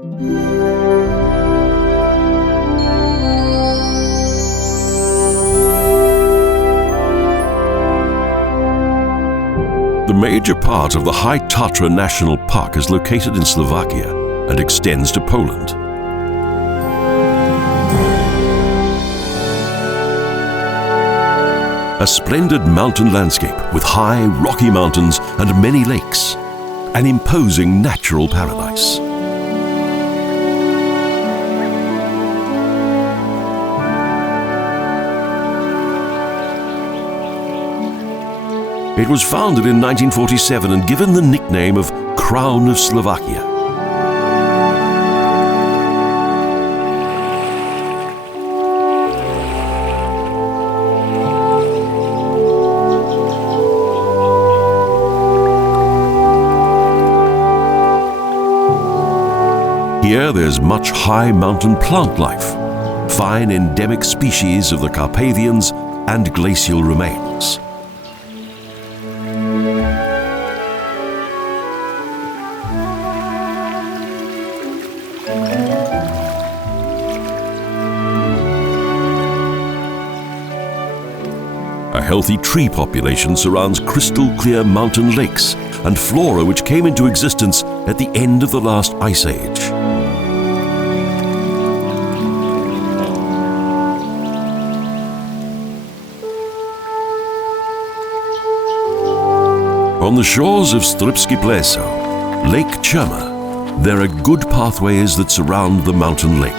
The major part of the High Tatra National Park is located in Slovakia and extends to Poland. A splendid mountain landscape with high, rocky mountains and many lakes. An imposing natural paradise. It was founded in 1947 and given the nickname of Crown of Slovakia. Here there's much high mountain plant life, fine endemic species of the Carpathians and glacial remains. A healthy tree population surrounds crystal clear mountain lakes and flora which came into existence at the end of the last ice age. On the shores of Štrbské Pleso, Lake Chamois, there are good pathways that surround the mountain lake.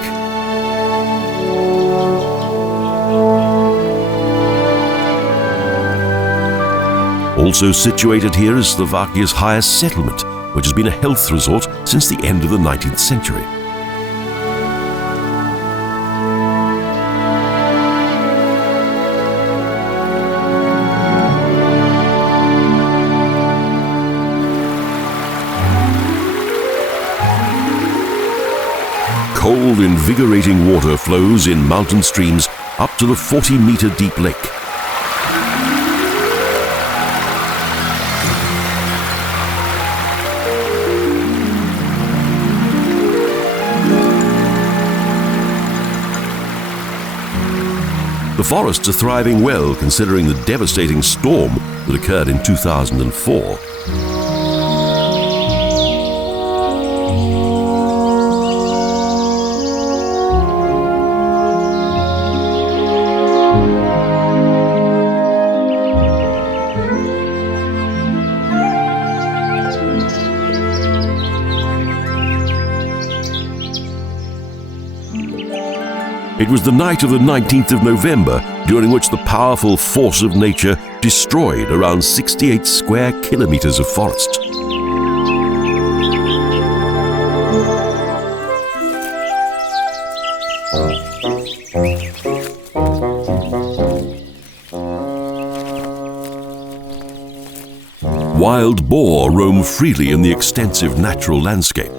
Also situated here is Slovakia's highest settlement, which has been a health resort since the end of the 19th century. Cold, invigorating water flows in mountain streams up to the 40-meter deep lake. The forests are thriving well considering the devastating storm that occurred in 2004. It was the night of the 19th of November, during which the powerful force of nature destroyed around 68 square kilometers of forest. Wild boar roam freely in the extensive natural landscape.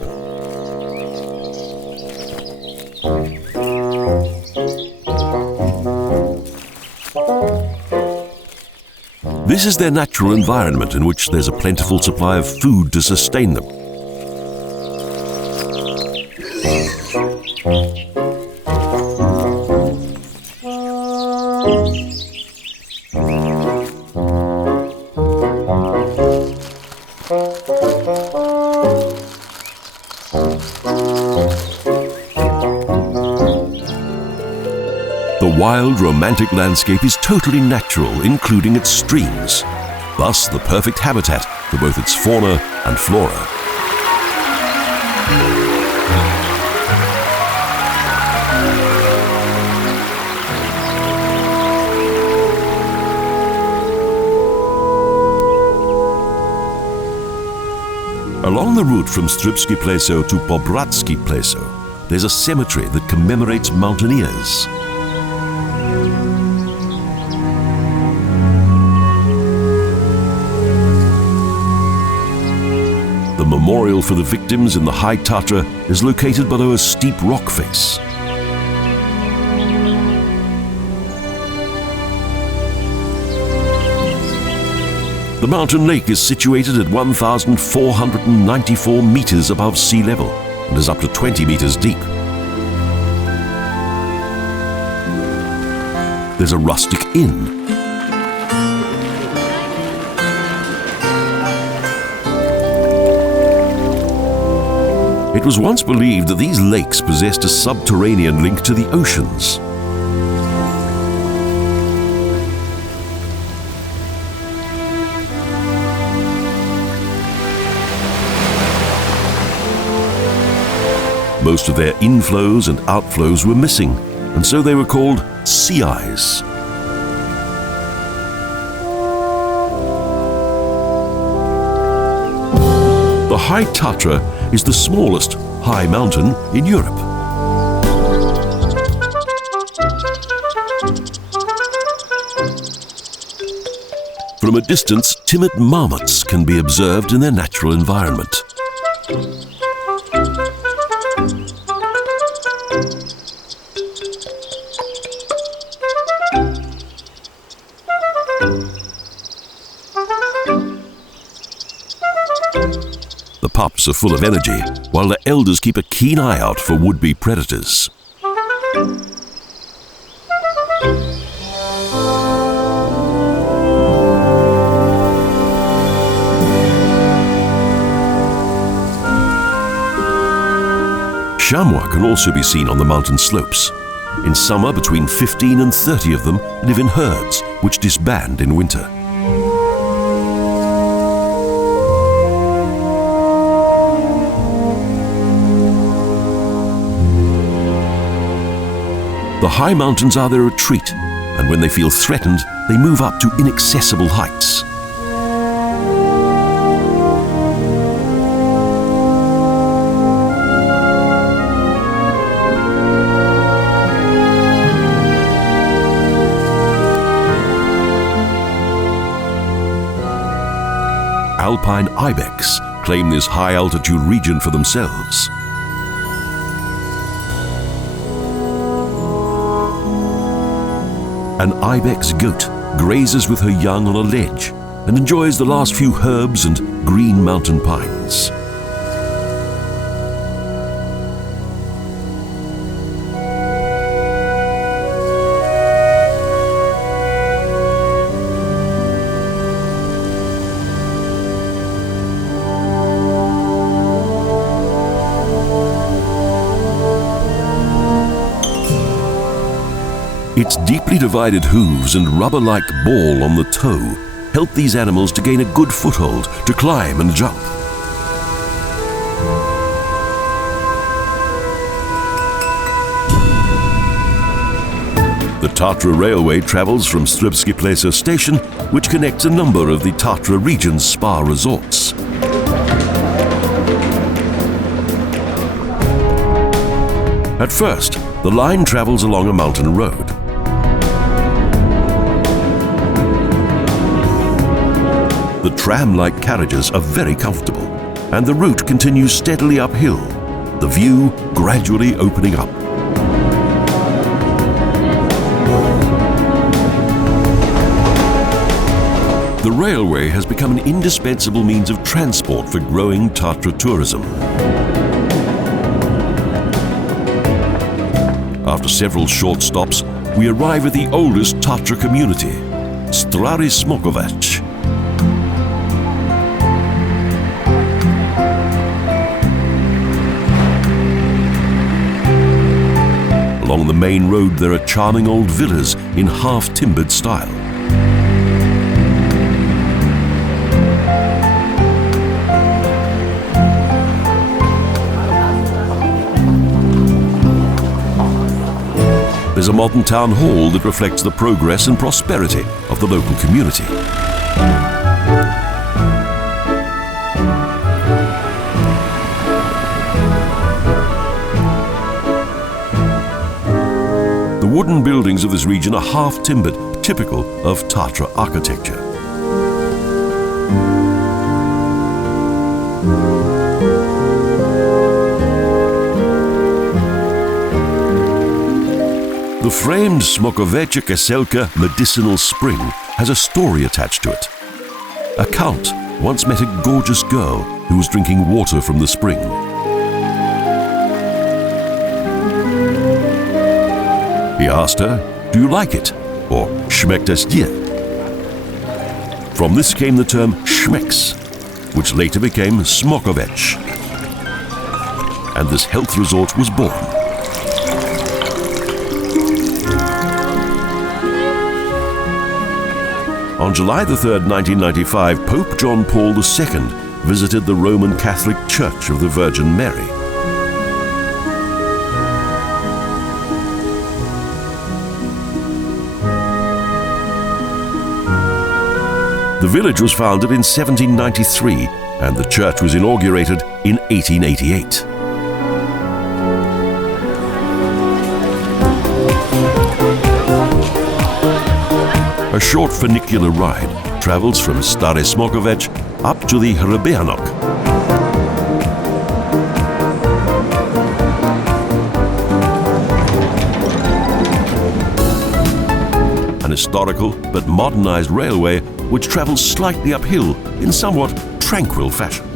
This is their natural environment in which there's a plentiful supply of food to sustain them. The wild, romantic landscape is totally natural, including its streams, thus the perfect habitat for both its fauna and flora. Along the route from Štrbské Pleso to Pobratské Pleso, there's a cemetery that commemorates mountaineers. The memorial for the victims in the High Tatra is located below a steep rock face. The mountain lake is situated at 1,494 meters above sea level and is up to 20 meters deep. There's a rustic inn. It was once believed that these lakes possessed a subterranean link to the oceans. Most of their inflows and outflows were missing, and so they were called sea eyes. The High Tatra is the smallest high mountain in Europe. From a distance, timid marmots can be observed in their natural environment. The pups are full of energy, while the elders keep a keen eye out for would-be predators. Chamois can also be seen on the mountain slopes. In summer, between 15 and 30 of them live in herds, which disband in winter. The high mountains are their retreat, and when they feel threatened, they move up to inaccessible heights. Alpine Ibex claim this high-altitude region for themselves. An ibex goat grazes with her young on a ledge and enjoys the last few herbs and green mountain pines. Its deeply divided hooves and rubber-like ball on the toe help these animals to gain a good foothold to climb and jump. The Tatra Railway travels from Štrbské Pleso Station, which connects a number of the Tatra region's spa resorts. At first, the line travels along a mountain road. The tram-like carriages are very comfortable, and the route continues steadily uphill, the view gradually opening up. The railway has become an indispensable means of transport for growing Tatra tourism. After several short stops, we arrive at the oldest Tatra community, Strarý Smokovec. Along the main road there are charming old villas in half-timbered style. There's a modern town hall that reflects the progress and prosperity of the local community. The wooden buildings of this region are half-timbered, typical of Tatra architecture. The framed Smokovecha Keselka medicinal spring has a story attached to it. A count once met a gorgeous girl who was drinking water from the spring. He asked her, "Do you like it?" or "Schmeckt es dir?" From this came the term Schmecks, which later became Smokovec. And this health resort was born. On July 3, 1995, Pope John Paul II visited the Roman Catholic Church of the Virgin Mary. The village was founded in 1793 and the church was inaugurated in 1888. A short funicular ride travels from Strarý Smokovec up to the Hřběnok. An historical but modernized railway which travels slightly uphill in somewhat tranquil fashion.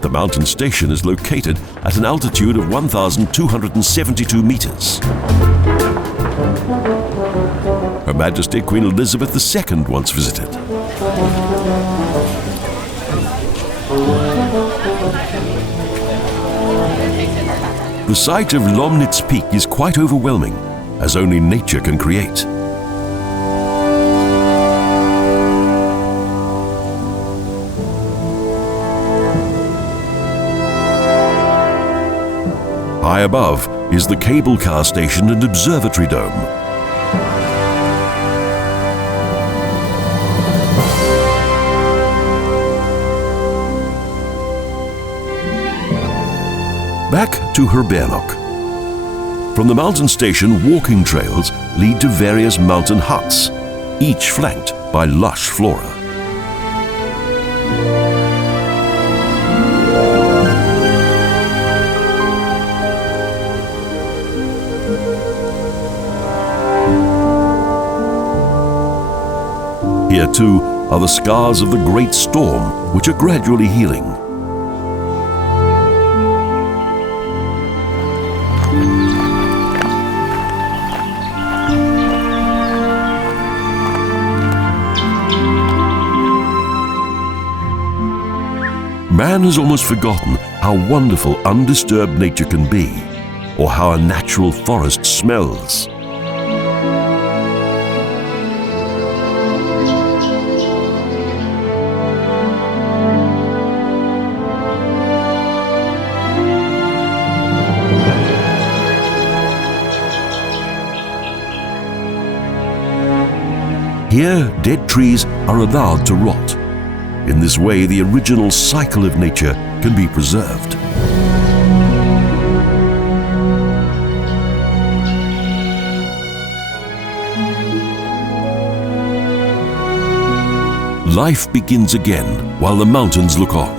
The mountain station is located at an altitude of 1,272 meters. Her Majesty Queen Elizabeth II once visited. The sight of Lomnitz Peak is quite overwhelming, as only nature can create. High above is the cable car station and observatory dome. Back to Hřběnok. From the mountain station, walking trails lead to various mountain huts, each flanked by lush flora. Here too are the scars of the great storm, which are gradually healing. Man has almost forgotten how wonderful undisturbed nature can be, or how a natural forest smells. Here, dead trees are allowed to rot. In this way, the original cycle of nature can be preserved. Life begins again while the mountains look on.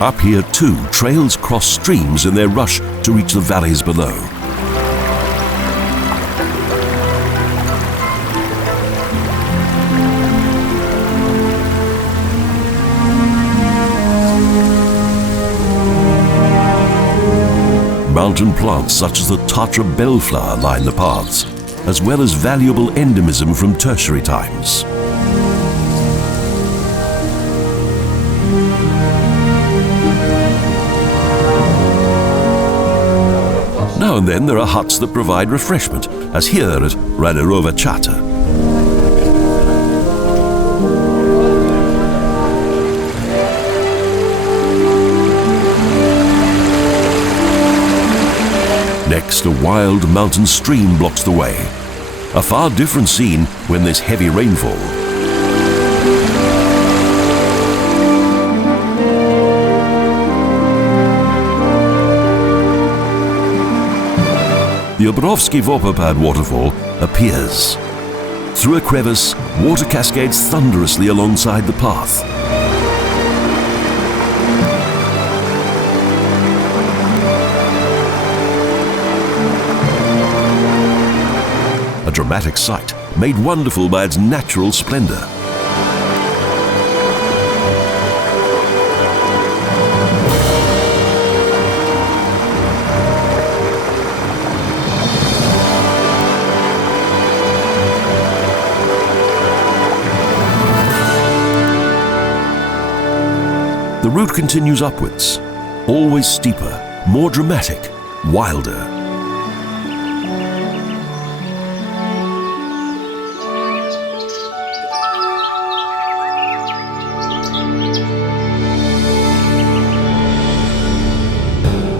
Up here too, trails cross streams in their rush to reach the valleys below. Mountain plants such as the Tatra bellflower line the paths, as well as valuable endemism from tertiary times. Now and then there are huts that provide refreshment, as here at Ranerova Chata. Next, a wild mountain stream blocks the way. A far different scene when there's heavy rainfall. The Obrovsky Vodopad waterfall appears. Through a crevice, water cascades thunderously alongside the path. dramatic sight, made wonderful by its natural splendor. The route continues upwards, always steeper, more dramatic, wilder.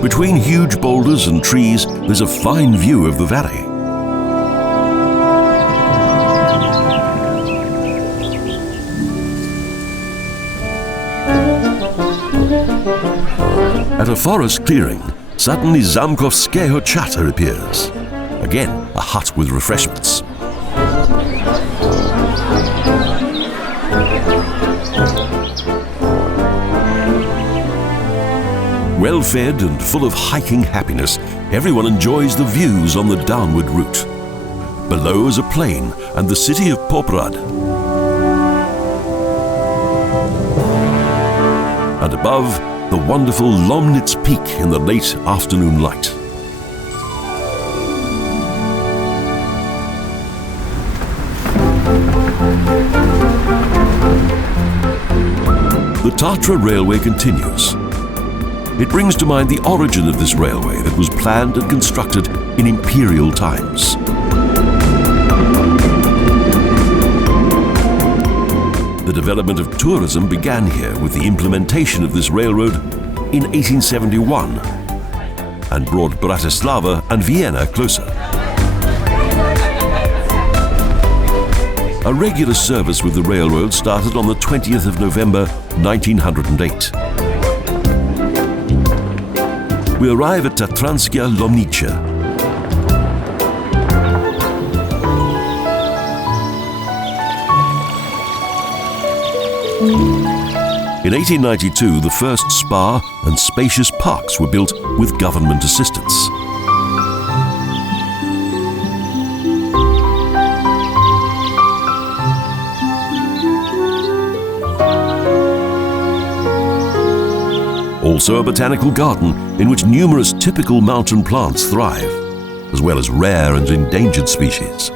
Between huge boulders and trees, there's a fine view of the valley. At a forest clearing, suddenly Zamkovského Chata appears. Again, a hut with refreshments. Well-fed and full of hiking happiness, everyone enjoys the views on the downward route. Below is a plain and the city of Poprad. And above, the wonderful Lomnitz Peak in the late afternoon light. The Tatra Railway continues. It brings to mind the origin of this railway that was planned and constructed in imperial times. The development of tourism began here with the implementation of this railroad in 1871 and brought Bratislava and Vienna closer. A regular service with the railroad started on the 20th of November 1908. We arrive at Tatranská Lomnica. In 1892, the first spa and spacious parks were built with government assistance. Also a botanical garden in which numerous typical mountain plants thrive, as well as rare and endangered species.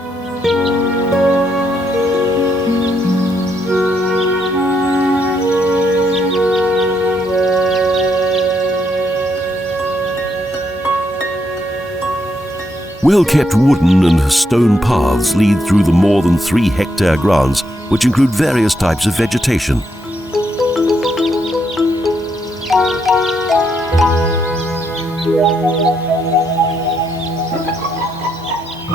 Well-kept wooden and stone paths lead through the more than 3-hectare grounds, which include various types of vegetation.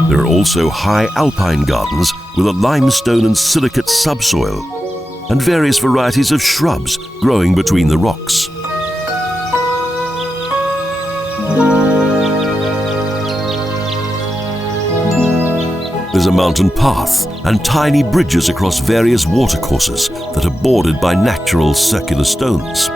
There are also high alpine gardens with a limestone and silicate subsoil, and various varieties of shrubs growing between the rocks. There's a mountain path and tiny bridges across various watercourses that are bordered by natural circular stones.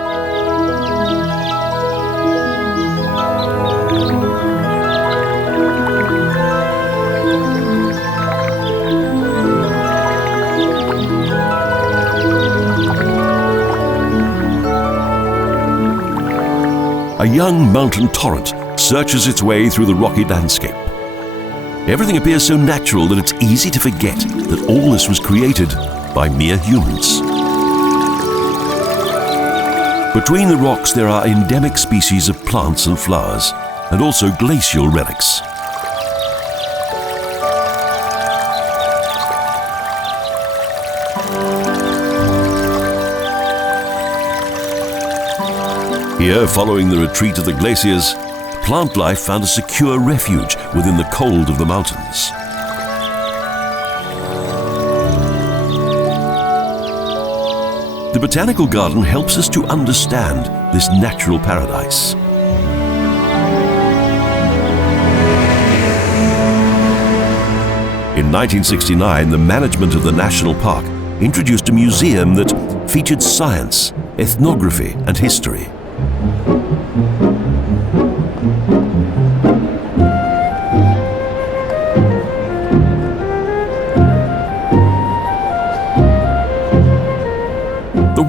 A young mountain torrent searches its way through the rocky landscape. Everything appears so natural that it's easy to forget that all this was created by mere humans. Between the rocks there are endemic species of plants and flowers, and also glacial relics. Here, following the retreat of the glaciers, plant life found a secure refuge within the cold of the mountains. The Botanical Garden helps us to understand this natural paradise. In 1969, the management of the national park introduced a museum that featured science, ethnography, and history.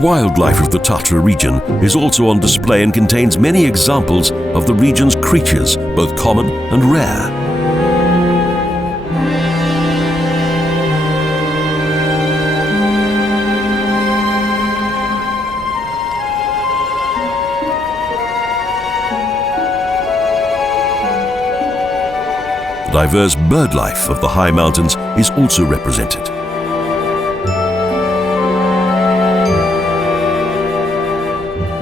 wildlife of the Tatra region is also on display and contains many examples of the region's creatures, both common and rare. The diverse bird life of the high mountains is also represented.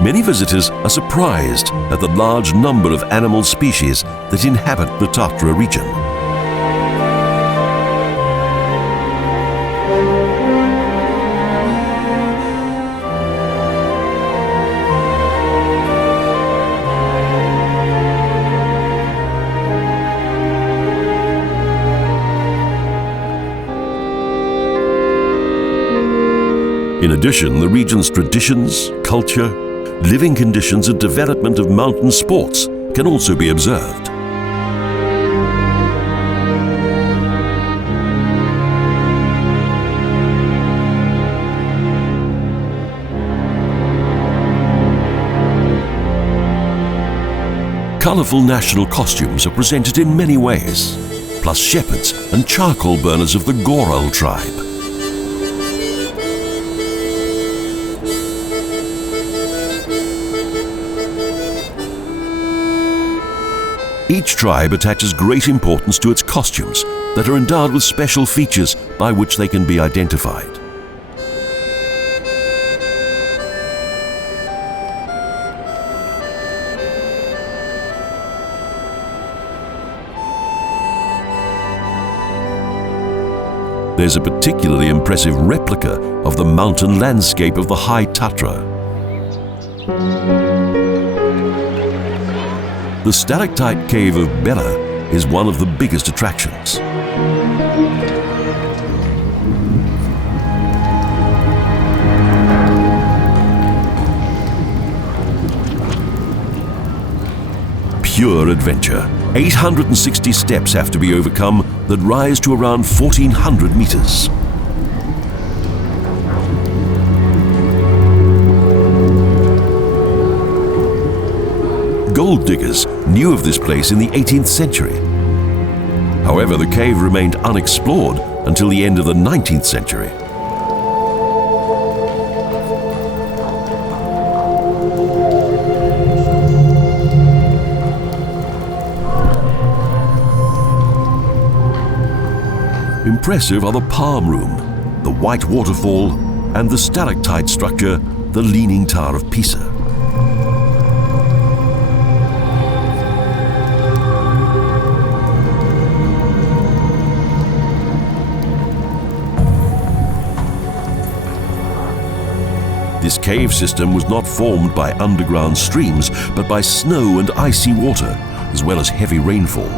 Many visitors are surprised at the large number of animal species that inhabit the Tatra region. In addition, the region's traditions, culture, living conditions and development of mountain sports can also be observed. Colourful national costumes are presented in many ways, plus shepherds and charcoal burners of the Goral tribe. Each tribe attaches great importance to its costumes that are endowed with special features by which they can be identified. There's a particularly impressive replica of the mountain landscape of the High Tatra. The stalactite cave of Bella is one of the biggest attractions. Pure adventure. 860 steps have to be overcome that rise to around 1,400 meters. Gold diggers knew of this place in the 18th century. However, the cave remained unexplored until the end of the 19th century. Impressive are the Palm Room, the White Waterfall, and the stalactite structure, the Leaning Tower of Pisa. This cave system was not formed by underground streams, but by snow and icy water, as well as heavy rainfall.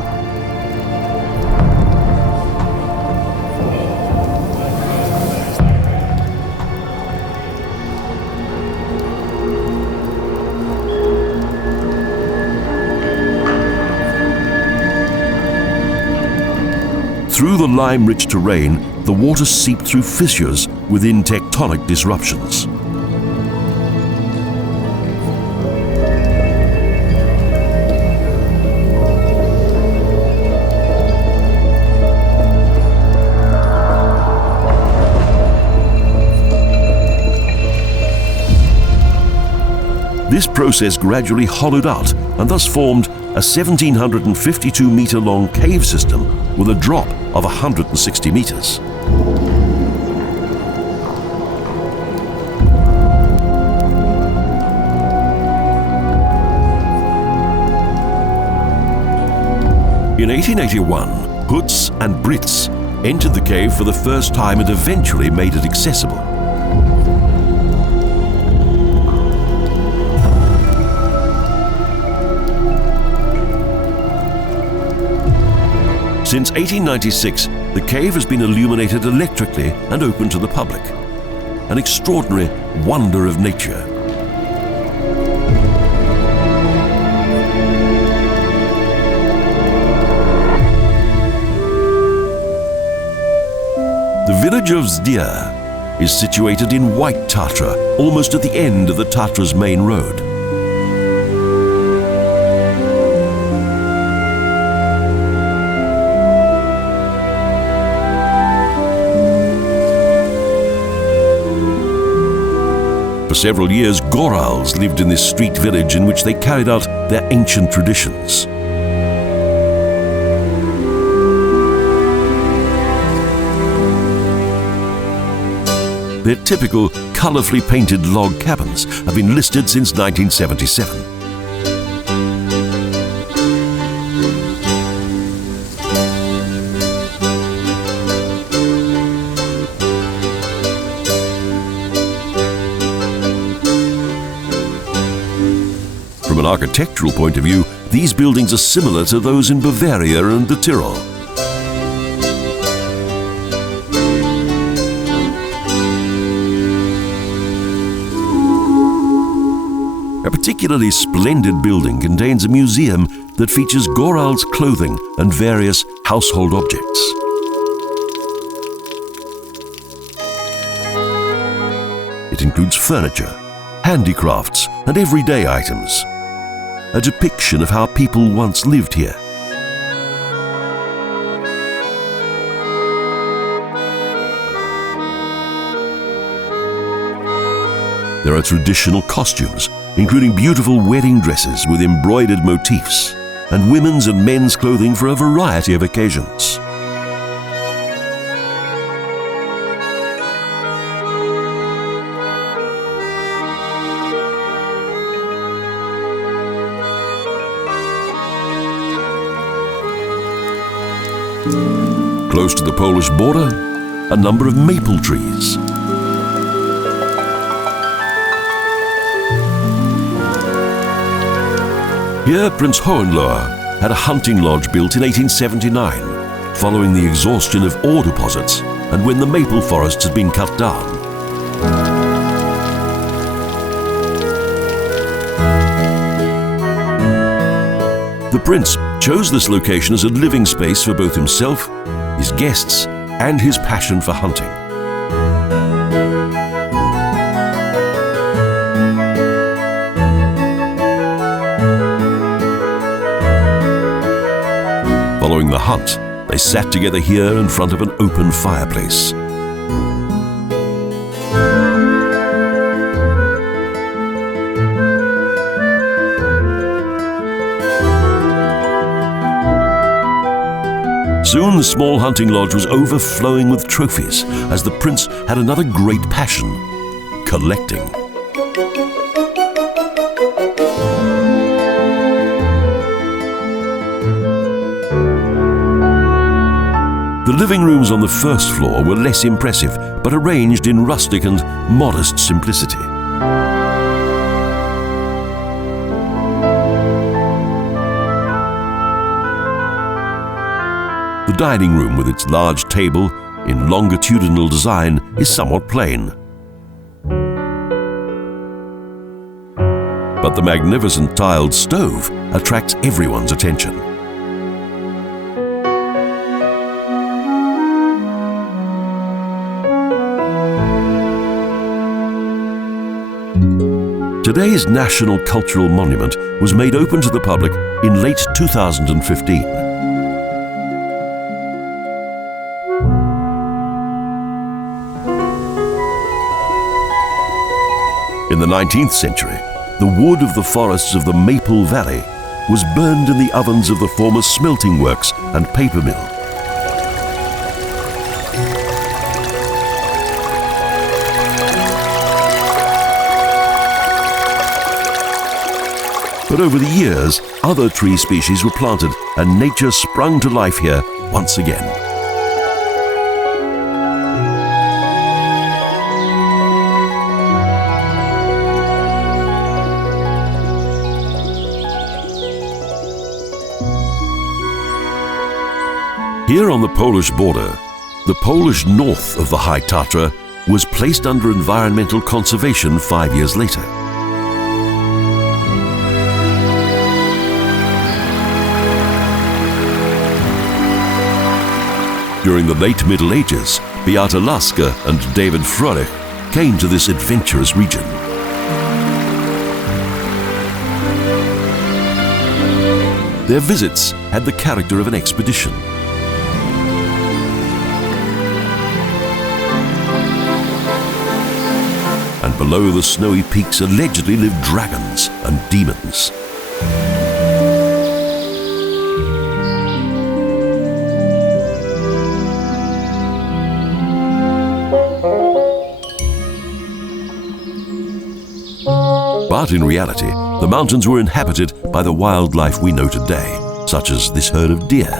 Through the lime-rich terrain, the water seeped through fissures within tectonic disruptions. This process gradually hollowed out and thus formed a 1,752-meter-long cave system with a drop of 160 meters. In 1881, Hutz and Britz entered the cave for the first time and eventually made it accessible. Since 1896, the cave has been illuminated electrically and open to the public. An extraordinary wonder of nature. The village of Zdia is situated in White Tatra, almost at the end of the Tatra's main road. For several years, Gorals lived in this street village in which they carried out their ancient traditions. Their typical, colourfully painted log cabins have been listed since 1977. From an architectural point of view, these buildings are similar to those in Bavaria and the Tyrol. A particularly splendid building contains a museum that features Goral's clothing and various household objects. It includes furniture, handicrafts, and everyday items. A depiction of how people once lived here. There are traditional costumes, including beautiful wedding dresses with embroidered motifs, and women's and men's clothing for a variety of occasions. Close to the Polish border, a number of maple trees. Here, Prince Hohenlohe had a hunting lodge built in 1879, following the exhaustion of ore deposits and when the maple forests had been cut down. The prince chose this location as a living space for both himself, his guests, and his passion for hunting. Following the hunt, they sat together here in front of an open fireplace. Soon the small hunting lodge was overflowing with trophies, as the prince had another great passion: collecting. The living rooms on the first floor were less impressive, but arranged in rustic and modest simplicity. The dining room with its large table in longitudinal design is somewhat plain. But the magnificent tiled stove attracts everyone's attention. Today's National Cultural Monument was made open to the public in late 2015. In the 19th century, the wood of the forests of the Maple Valley was burned in the ovens of the former smelting works and paper mill. But over the years, other tree species were planted and nature sprung to life here once again. Here on the Polish border, the Polish north of the High Tatra was placed under environmental conservation 5 years later. During the late Middle Ages, Beata Lasker and David Froelich came to this adventurous region. Their visits had the character of an expedition. And below the snowy peaks allegedly lived dragons and demons. But in reality, the mountains were inhabited by the wildlife we know today, such as this herd of deer.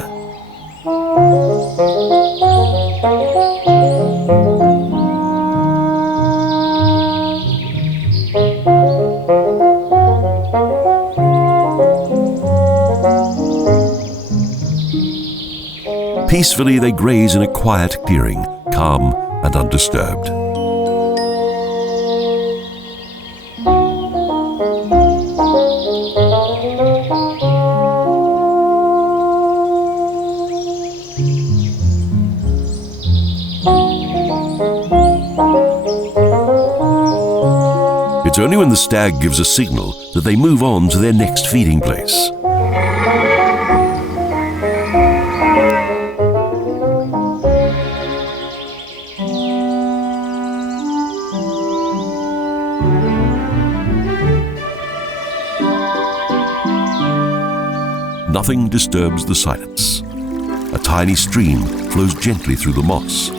Peacefully they graze in a quiet clearing, calm and undisturbed. It's only when the stag gives a signal that they move on to their next feeding place. Nothing disturbs the silence. A tiny stream flows gently through the moss.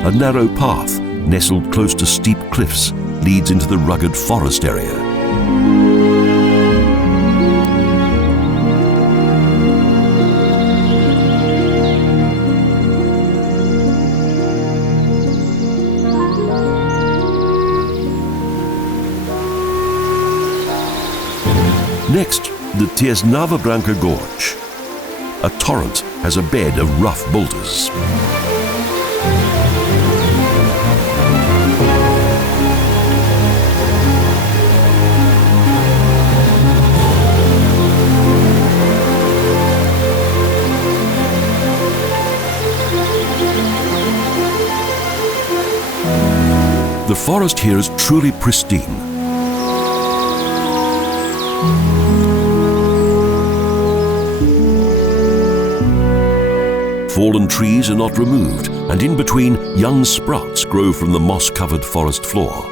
A narrow path, nestled close to steep cliffs, leads into the rugged forest area. Next, the Tiesnava Branca Gorge. A torrent has a bed of rough boulders. The forest here is truly pristine. Fallen trees are not removed, and in between, young sprouts grow from the moss-covered forest floor.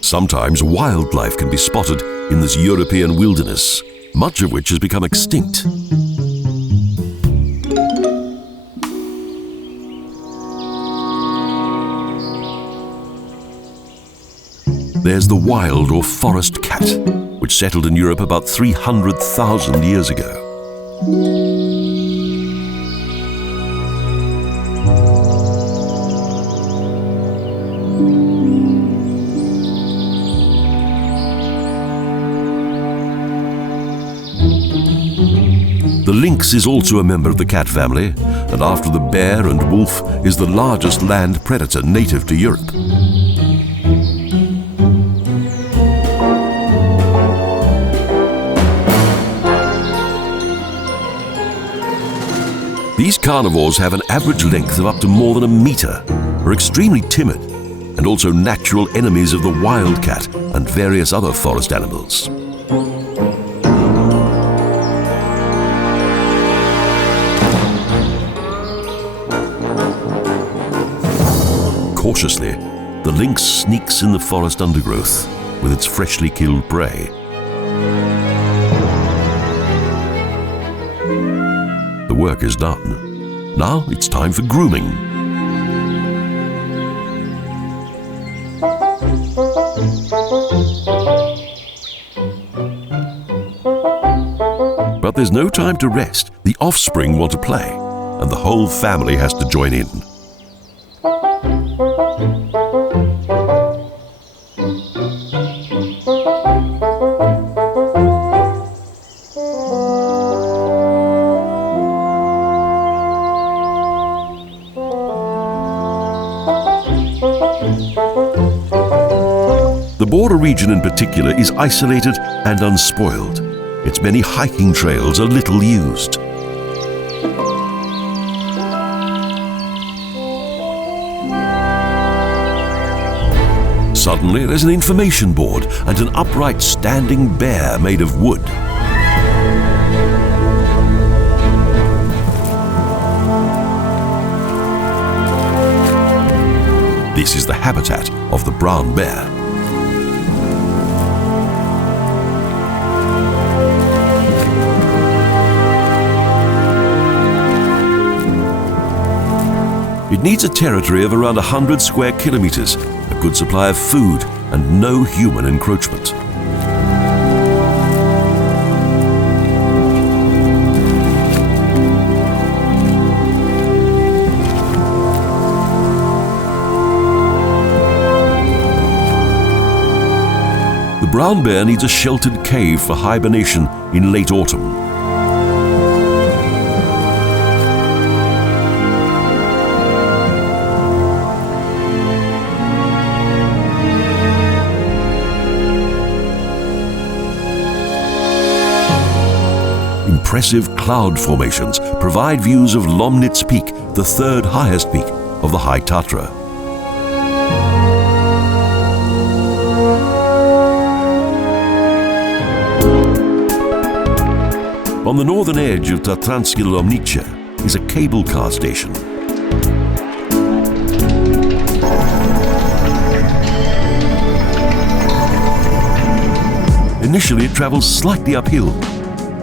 Sometimes wildlife can be spotted in this European wilderness, much of which has become extinct. There's the wild or forest cat, which settled in Europe about 300,000 years ago. The lynx is also a member of the cat family, and after the bear and wolf is the largest land predator native to Europe. These carnivores have an average length of up to more than a meter, are extremely timid, and also natural enemies of the wildcat and various other forest animals. Cautiously, the lynx sneaks in the forest undergrowth with its freshly killed prey. The work is done. Now it's time for grooming. But there's no time to rest. The offspring want to play. and the whole family has to join in. The border region in particular is isolated and unspoiled. Its many hiking trails are little used. Suddenly there's an information board and an upright standing bear made of wood. This is the habitat of the brown bear. It needs a territory of around 100 square kilometers, a good supply of food, and no human encroachment. The brown bear needs a sheltered cave for hibernation in late autumn. Impressive cloud formations provide views of Lomnitz Peak, the third highest peak of the High Tatra. On the northern edge of Tatranská Lomnica is a cable car station. Initially it travels slightly uphill,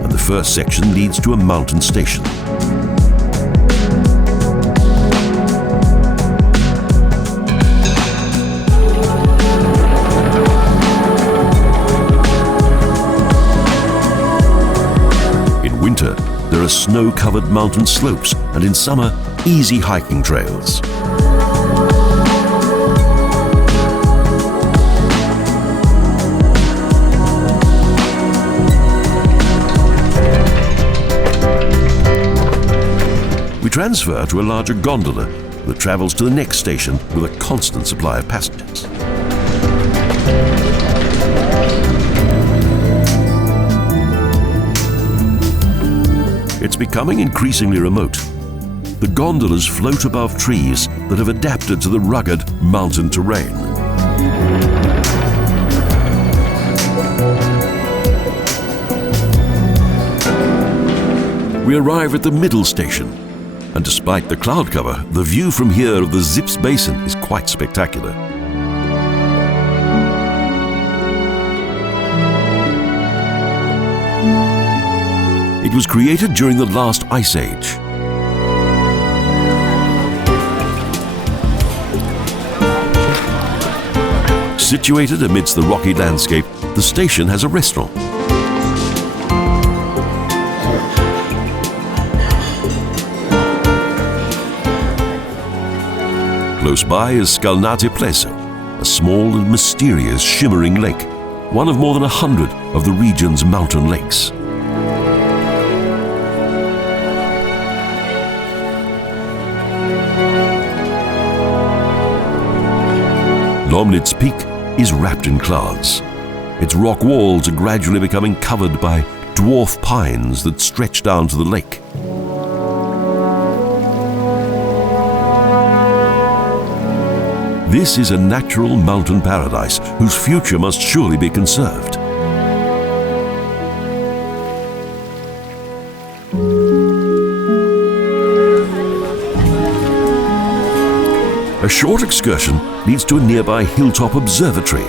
and the first section leads to a mountain station. In winter, there are snow-covered mountain slopes, and in summer, easy hiking trails. Transfer to a larger gondola that travels to the next station with a constant supply of passengers. It's becoming increasingly remote. The gondolas float above trees that have adapted to the rugged mountain terrain. We arrive at the middle station, and despite the cloud cover, the view from here of the Zips Basin is quite spectacular. It was created during the last ice age. Situated amidst the rocky landscape, the station has a restaurant. Close by is Strarý Pleso, a small and mysterious shimmering lake, one of more than 100 of the region's mountain lakes. Lomnitz Peak is wrapped in clouds. Its rock walls are gradually becoming covered by dwarf pines that stretch down to the lake. This is a natural mountain paradise whose future must surely be conserved. A short excursion leads to a nearby hilltop observatory.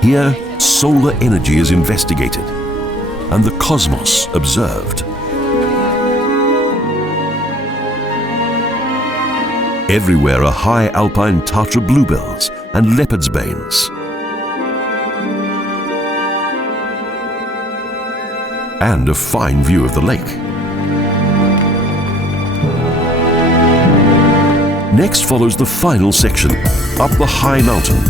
Here, solar energy is investigated and the cosmos observed. Everywhere are high alpine tatra bluebells and leopard's banes. And a fine view of the lake. Next follows the final section, up the high mountain,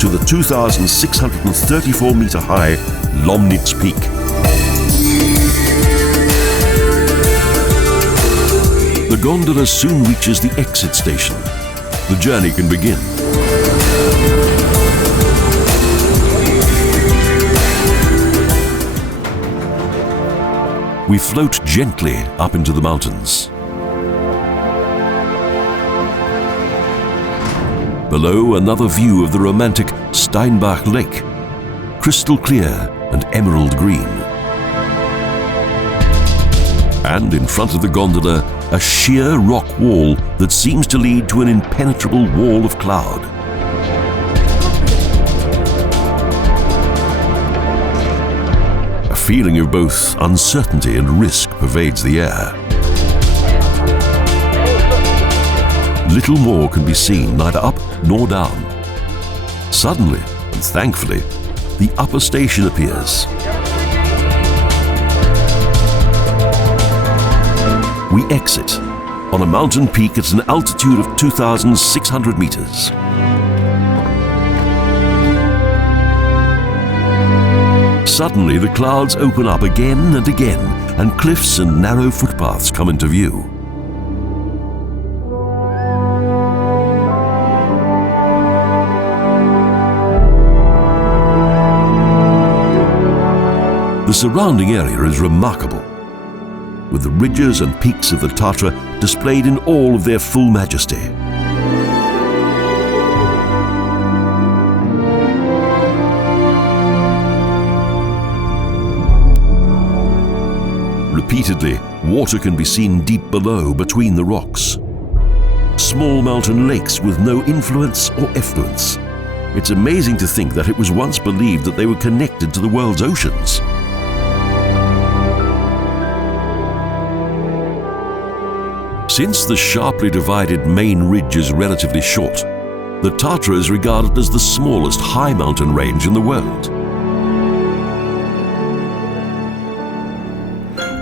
to the 2,634-meter high Lomnitz Peak. The gondola soon reaches the exit station. The journey can begin. We float gently up into the mountains. Below, another view of the romantic Steinbach Lake, crystal clear and emerald green. And in front of the gondola, a sheer rock wall that seems to lead to an impenetrable wall of cloud. A feeling of both uncertainty and risk pervades the air. Little more can be seen, neither up nor down. Suddenly, and thankfully, the upper station appears. We exit on a mountain peak at an altitude of 2,600 meters. Suddenly, the clouds open up again and again, and cliffs and narrow footpaths come into view. The surrounding area is remarkable, with the ridges and peaks of the Tatra displayed in all of their full majesty. Repeatedly, water can be seen deep below between the rocks. Small mountain lakes with no influence or effluence. It's amazing to think that it was once believed that they were connected to the world's oceans. Since the sharply divided main ridge is relatively short, the Tatra is regarded as the smallest high mountain range in the world.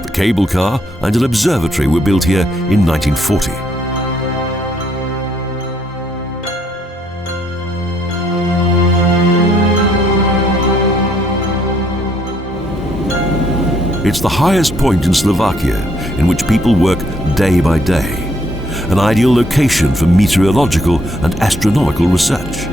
The cable car and an observatory were built here in 1940. It's the highest point in Slovakia in which people work day by day, an ideal location for meteorological and astronomical research.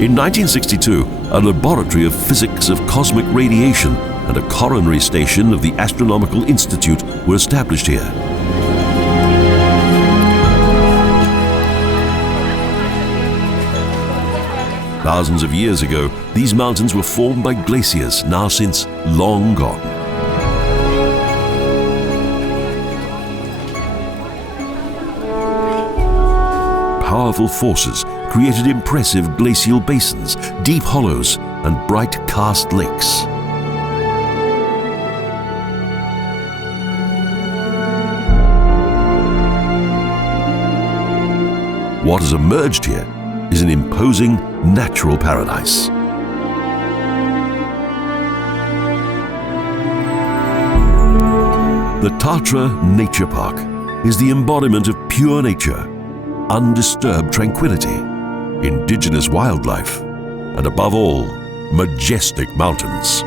In 1962, a laboratory of physics of cosmic radiation and a coronary station of the Astronomical Institute were established here. Thousands of years ago, these mountains were formed by glaciers, now since long gone. Powerful forces created impressive glacial basins, deep hollows, and bright karst lakes. What has emerged here is an imposing natural paradise. The Tatra Nature Park is the embodiment of pure nature, undisturbed tranquility, indigenous wildlife, and above all, majestic mountains.